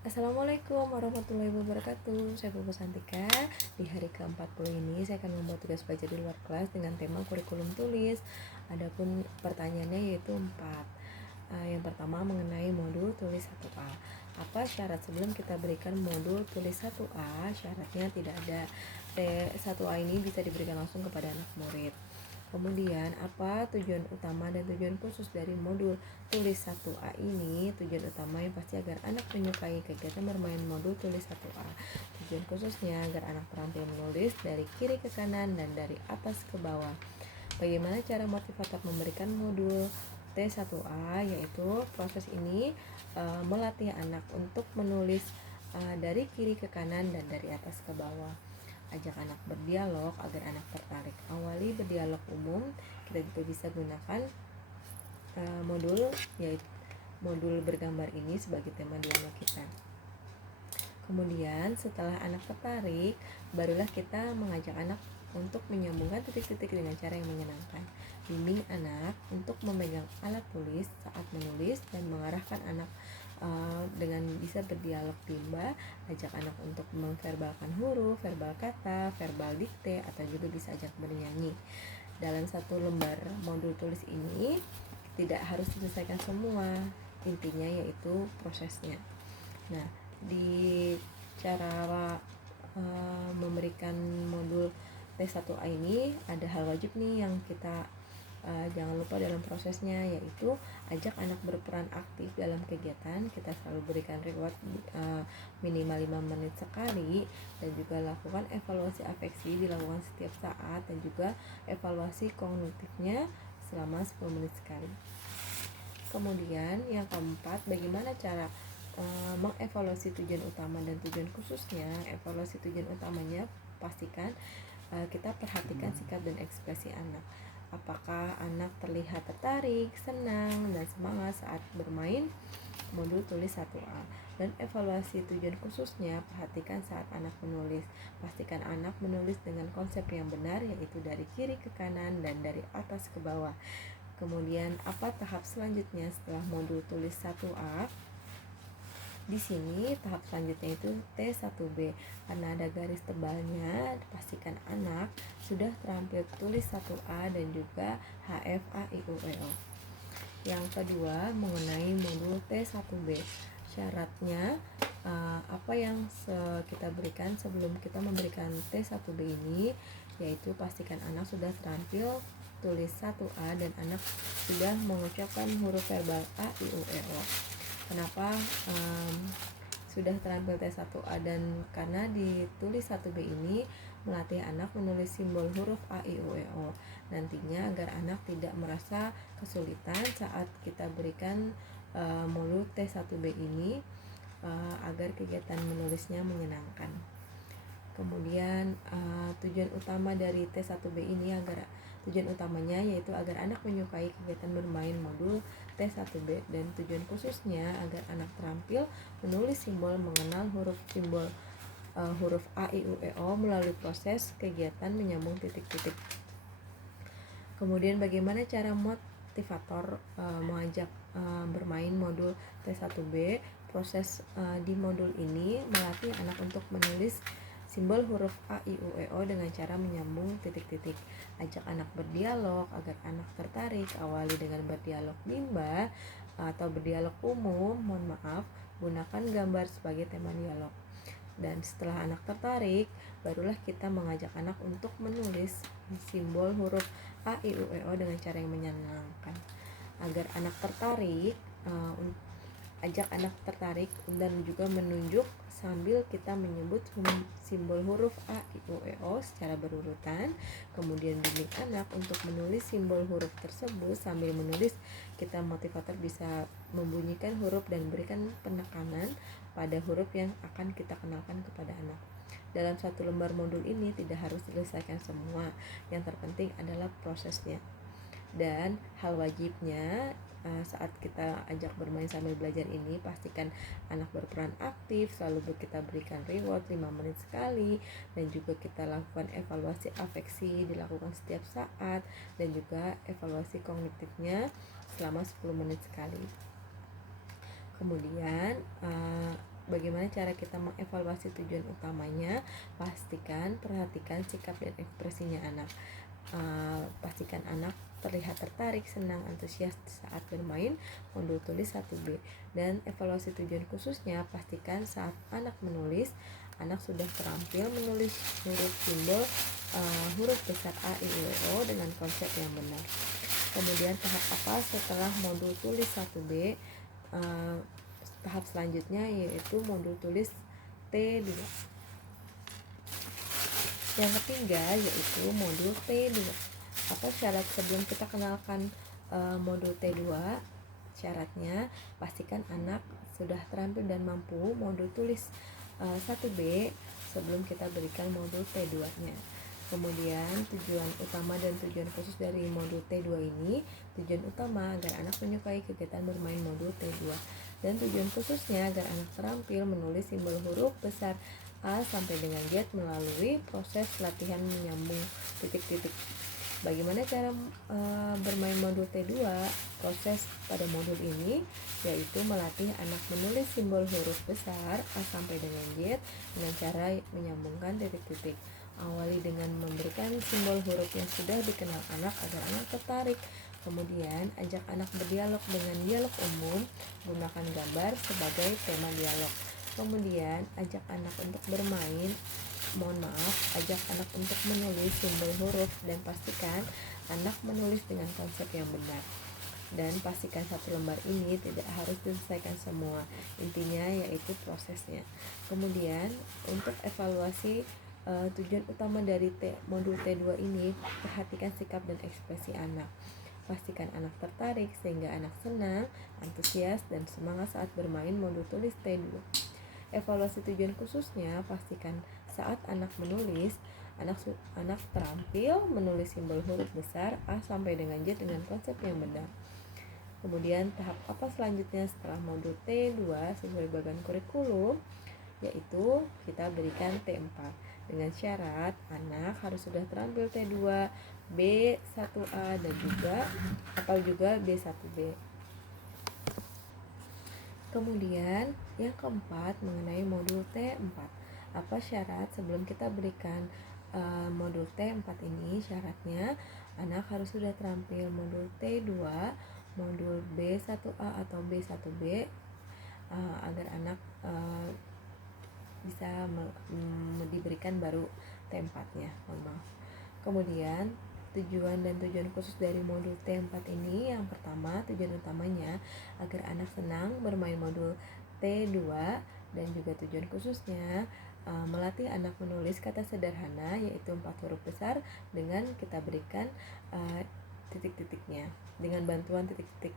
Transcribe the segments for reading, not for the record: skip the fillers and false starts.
Assalamualaikum warahmatullahi wabarakatuh. Saya Pupus Santika. Di hari ke-40 ini saya akan membuat tugas belajar di luar kelas dengan tema kurikulum tulis. Adapun pertanyaannya yaitu 4. Yang pertama mengenai modul tulis 1A. Apa syarat sebelum kita berikan modul tulis 1A? Syaratnya tidak ada. T1A ini bisa diberikan langsung kepada anak murid. Kemudian, apa tujuan utama dan tujuan khusus dari modul tulis 1A ini? Tujuan utama yang pasti agar anak menyukai kegiatan bermain modul tulis 1A. Tujuan khususnya agar anak terampil menulis dari kiri ke kanan dan dari atas ke bawah. Bagaimana cara motivator memberikan modul T1A? Yaitu proses ini melatih anak untuk menulis dari kiri ke kanan dan dari atas ke bawah. Ajak anak berdialog agar anak tertarik. Awali berdialog umum. Kita juga bisa gunakan modul yaitu modul bergambar ini sebagai tema dialog kita. Kemudian setelah anak tertarik, barulah kita mengajak anak untuk menyambungkan titik-titik dengan cara yang menyenangkan. Bimbing anak untuk memegang alat tulis saat menulis dan mengarahkan anak dengan bisa berdialog timba. Ajak anak untuk memverbalkan huruf, verbal kata, verbal dikte, atau juga bisa ajak bernyanyi. Dalam satu lembar modul tulis ini tidak harus diselesaikan semua, intinya yaitu prosesnya. Nah, di cara memberikan modul T1A ini ada hal wajib nih yang kita jangan lupa dalam prosesnya, yaitu ajak anak berperan aktif dalam kegiatan. Kita selalu berikan reward minimal 5 menit sekali, dan juga lakukan evaluasi afeksi dilakukan setiap saat, dan juga evaluasi kognitifnya selama 10 menit sekali. Kemudian yang keempat, bagaimana cara mengevaluasi tujuan utama dan tujuan khususnya? Evaluasi tujuan utamanya pastikan kita perhatikan sikap dan ekspresi anak. Apakah anak terlihat tertarik, senang, dan semangat saat bermain modul tulis 1A. Dan evaluasi tujuan khususnya, perhatikan saat anak menulis. Pastikan anak menulis dengan konsep yang benar, yaitu dari kiri ke kanan dan dari atas ke bawah. Kemudian apa tahap selanjutnya setelah modul tulis 1A? Di sini tahap selanjutnya itu T1B. Karena ada garis tebalnya, pastikan anak sudah terampil tulis 1A dan juga HF A I U E O. Yang kedua, mengenai modul T1B. Syaratnya apa yang kita berikan sebelum kita memberikan T1B ini, yaitu pastikan anak sudah terampil tulis 1A dan anak sudah mengucapkan huruf verbal A, I, U, E, O. Kenapa sudah terampil T1A? Dan karena di tulis 1B ini melatih anak menulis simbol huruf A, I, U, E, O. Nantinya agar anak tidak merasa kesulitan saat kita berikan modul T1B ini, agar kegiatan menulisnya menyenangkan. Kemudian tujuan utama dari T1B ini tujuan utamanya yaitu agar anak menyukai kegiatan bermain modul T1B, dan tujuan khususnya agar anak terampil menulis simbol, mengenal simbol huruf A, I, U, E, O melalui proses kegiatan menyambung titik-titik. Kemudian bagaimana cara motivator mengajak bermain modul T1B? Proses di modul ini melatih anak untuk menulis simbol huruf A, I, U, E, O dengan cara menyambung titik-titik. Ajak anak berdialog agar anak tertarik. Awali dengan berdialog bimba atau berdialog umum, gunakan gambar sebagai tema dialog. Dan setelah anak tertarik, barulah kita mengajak anak untuk menulis simbol huruf A, I, U, E, O dengan cara yang menyenangkan. Agar anak tertarik, ajak anak tertarik dan juga menunjuk sambil kita menyebut simbol huruf A, I, U, E, O secara berurutan. Kemudian bimbing anak untuk menulis simbol huruf tersebut. Sambil menulis, kita motivator bisa membunyikan huruf dan berikan penekanan pada huruf yang akan kita kenalkan kepada anak. Dalam satu lembar modul ini tidak harus diselesaikan semua, yang terpenting adalah prosesnya. Dan hal wajibnya saat kita ajak bermain sambil belajar ini, pastikan anak berperan aktif, selalu kita berikan reward 5 menit sekali, dan juga kita lakukan evaluasi afeksi dilakukan setiap saat, dan juga evaluasi kognitifnya selama 10 menit sekali. Kemudian bagaimana cara kita mengevaluasi tujuan utamanya? Perhatikan sikap dan ekspresinya anak. Pastikan anak terlihat tertarik, senang, antusias saat bermain modul tulis 1B. Dan evaluasi tujuan khususnya, pastikan saat anak menulis, anak sudah terampil menulis huruf simbol huruf besar A, I, U, E, O dengan konsep yang benar. Kemudian tahap apa setelah modul tulis 1B? Tahap selanjutnya yaitu modul tulis T2. Yang ketiga yaitu modul T2. Apa syarat sebelum kita kenalkan modul T2? Syaratnya pastikan anak sudah terampil dan mampu modul tulis 1B sebelum kita berikan modul T2-nya. Kemudian tujuan utama dan tujuan khusus dari modul T2 ini, tujuan utama agar anak menyukai kegiatan bermain modul T2, dan tujuan khususnya agar anak terampil menulis simbol huruf besar A sampai dengan Z melalui proses latihan menyambung titik-titik. Bagaimana cara bermain modul T2? Proses pada modul ini yaitu melatih anak menulis simbol huruf besar A sampai dengan Z dengan cara menyambungkan titik-titik. Awali dengan memberikan simbol huruf yang sudah dikenal anak agar anak tertarik. Kemudian ajak anak berdialog dengan dialog umum, gunakan gambar sebagai tema dialog. Kemudian ajak anak untuk bermain, ajak anak untuk menulis simbol huruf dan pastikan anak menulis dengan konsep yang benar. Dan pastikan satu lembar ini tidak harus diselesaikan semua, intinya yaitu prosesnya. Kemudian untuk evaluasi tujuan utama dari modul T2 ini, perhatikan sikap dan ekspresi anak. Pastikan anak tertarik sehingga anak senang, antusias, dan semangat saat bermain modul tulis T2. Evaluasi tujuan khususnya, pastikan saat anak menulis, anak terampil menulis simbol huruf besar A sampai dengan Z dengan konsep yang benar. Kemudian tahap apa selanjutnya setelah modul T2 sesuai bagian kurikulum, yaitu kita berikan T4 dengan syarat anak harus sudah terampil T2, B1A dan juga B1B. Kemudian yang keempat mengenai modul T4. Apa syarat sebelum kita berikan modul T4 ini? Syaratnya anak harus sudah terampil modul T2, modul B1A atau B1B agar anak bisa diberikan baru T4-nya. Kemudian tujuan dan tujuan khusus dari modul T4 ini, yang pertama tujuan utamanya agar anak senang bermain modul T2, dan juga tujuan khususnya melatih anak menulis kata sederhana yaitu 4 huruf besar dengan kita berikan titik-titiknya dengan bantuan titik-titik,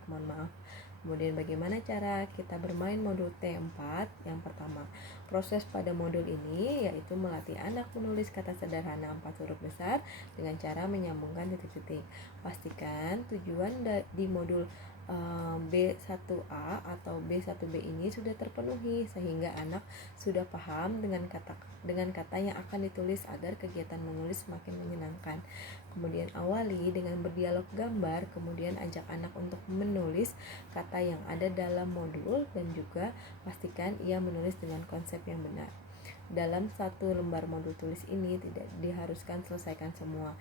Kemudian bagaimana cara kita bermain modul T4? Yang pertama, proses pada modul ini yaitu melatih anak menulis kata sederhana 4 huruf besar dengan cara menyambungkan titik-titik. Pastikan tujuan di modul B1A atau B1B ini sudah terpenuhi sehingga anak sudah paham dengan kata yang akan ditulis agar kegiatan menulis semakin menyenangkan. Kemudian awali dengan berdialog gambar, kemudian ajak anak untuk menulis kata yang ada dalam modul dan juga pastikan ia menulis dengan konsep yang benar. Dalam satu lembar modul tulis ini tidak diharuskan selesaikan semua.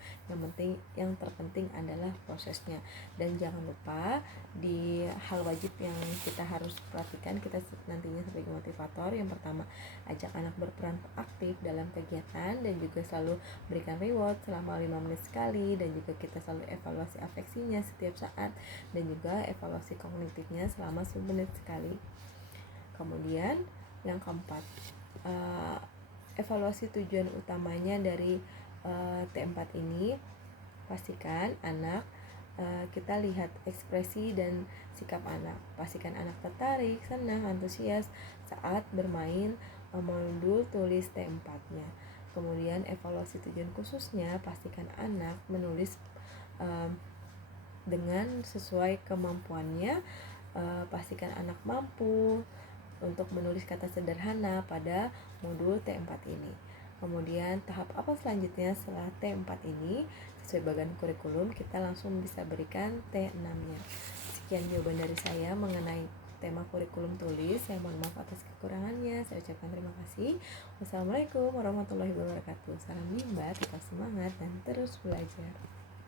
Yang terpenting adalah prosesnya. Dan jangan lupa di hal wajib yang kita harus perhatikan kita nantinya sebagai motivator. Yang pertama, ajak anak berperan aktif dalam kegiatan dan juga selalu berikan reward selama 5 menit sekali, dan juga kita selalu evaluasi afeksinya setiap saat dan juga evaluasi kognitifnya selama 10 menit sekali. Kemudian yang keempat, evaluasi tujuan utamanya dari T4 ini, pastikan anak kita lihat ekspresi dan sikap anak. Pastikan anak tertarik, senang, antusias saat bermain modul tulis T4-nya. Kemudian evaluasi tujuan khususnya, pastikan anak menulis dengan sesuai kemampuannya. Pastikan anak mampu untuk menulis kata sederhana pada modul T4 ini. Kemudian tahap apa selanjutnya setelah T4 ini? Sesuai bagian kurikulum kita langsung bisa berikan T6-nya. Sekian jawaban dari saya mengenai tema kurikulum tulis. Saya mohon maaf atas kekurangannya. Saya ucapkan terima kasih. Wassalamualaikum warahmatullahi wabarakatuh. Salam Bimba, tetap semangat dan terus belajar.